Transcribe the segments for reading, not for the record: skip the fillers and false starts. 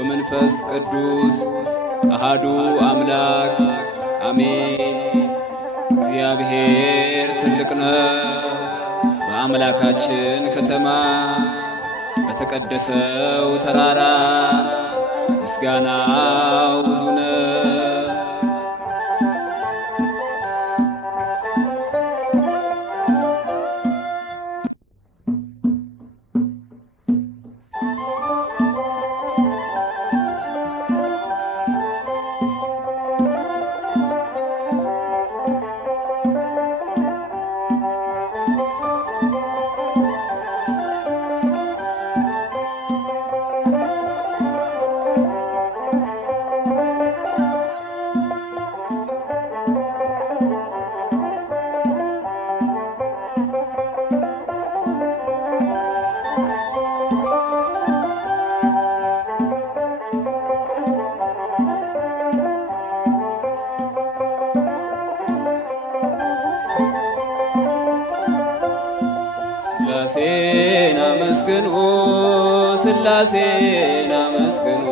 ወመንፈስ ቅዱስ አሃዱ አምላክ አሜን። እግዚአብሔር ትልቅ ነው። በአምላካችን ከተማ በተቀደሰው ተራራ ምስጋናው ብዙ ነው። ሥላሴን አመስግኑ ሥላሴን አመስግኑ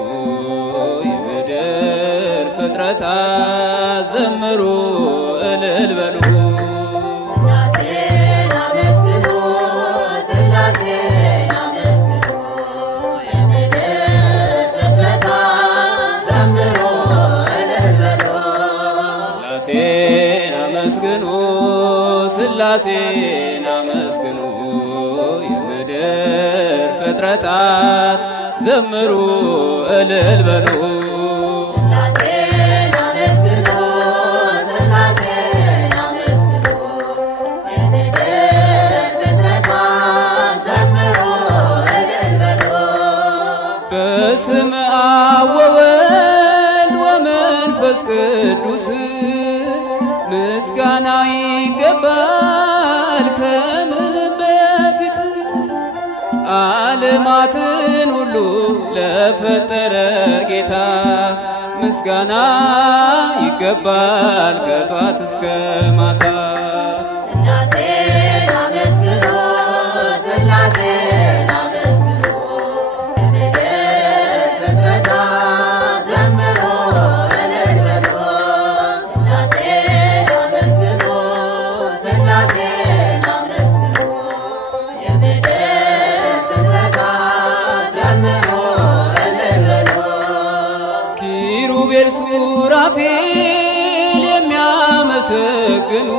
የምድር ፍጥረታት ዘምሩ እልል በሉ። ሥላሴን አመስግኑ ሥላሴን አመስግኑ የምድር ፍጥረታት ዘምሩ እልል በሉ። ሥላሴን አመስግኑ ሥላሴን አመስግኑ የምድር ፍጥረታት ዘምሩ እልል በሉ። ሥላሴን አመስግኑ ሥላሴን አመስግኑ የምድር ፍጥረታት ዘምሩ እልል በሉ። በስመ አብ ወወልድ ወመንፈስ ቅዱስ ምስጋና ይገባል ከምንም በፊት ዓለማትን ሁሉ ለፈጠረ ጌታ ምስጋና ይገባል ከጧት እስከ ማታ። ሥላሴን አመስግኑ ሥላሴን አመስግኑ የምድር ፍጥረታት ዘምሩ እልል በሉ። ሥላሴን አመስግኑ ሥላሴን አመስግኑ የምድር ፍጥረታት ዘምሩ እልል በሉ። ኪሩቤል ሱራፌል የሚያመሰግኑ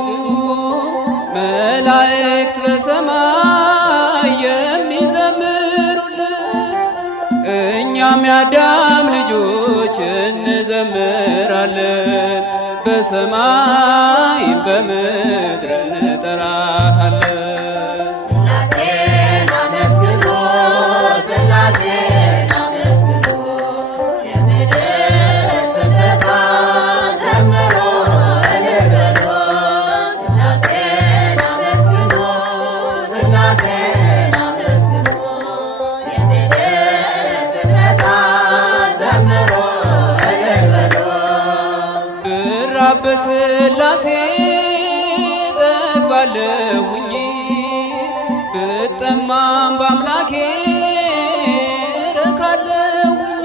መላእክት በሰማይ የሚዘምሩልን እኛም የአዳም ልጆች እንዘምራለን በሰማይም በምድር እንጠራሃለን። ሥላሴን አመስግኑ ሥላሴን አመስግኑ የምድር ፍጥረታት ዘምሩ እልል በሉ። ሥላሴን አመስግኑ ሥላሴን አመስግኑ የምድር ፍጥረታት ዘምሩ እልል በሉ። ብራብ በሥላሴ ጠግባለሁኝ ብጠማም በአምላኬ ረካለሁኝ።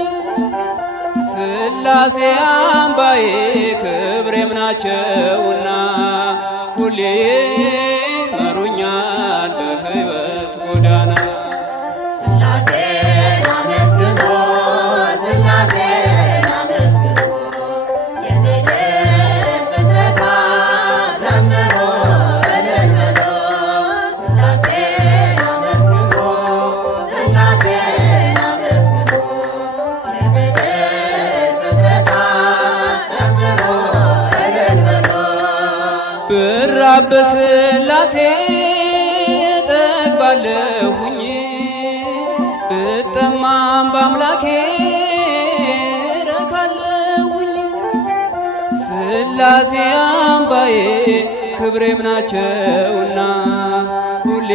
ሥላሴ አምባዬ ክብሬም ናቸውና ሁሌ መሩኛል በሕይወት ጎዳና። ሥላሴን አመስግኑ ሥላሴን አመስግኑ የምድር ፍጥረታት ዘምሩ እልል በሉ። ሥላሴን አመስግኑ ሥላሴን አመስግኑ የምድር ፍጥረታት ዘምሩ እልል በሉ። ብራብ በሥላሴ ጠግባለሁኝ ብጠማም በአምላኬ ረካለሁኝ። ሥላሴ አምባዬ ክብሬም ናቸውና ሁሌ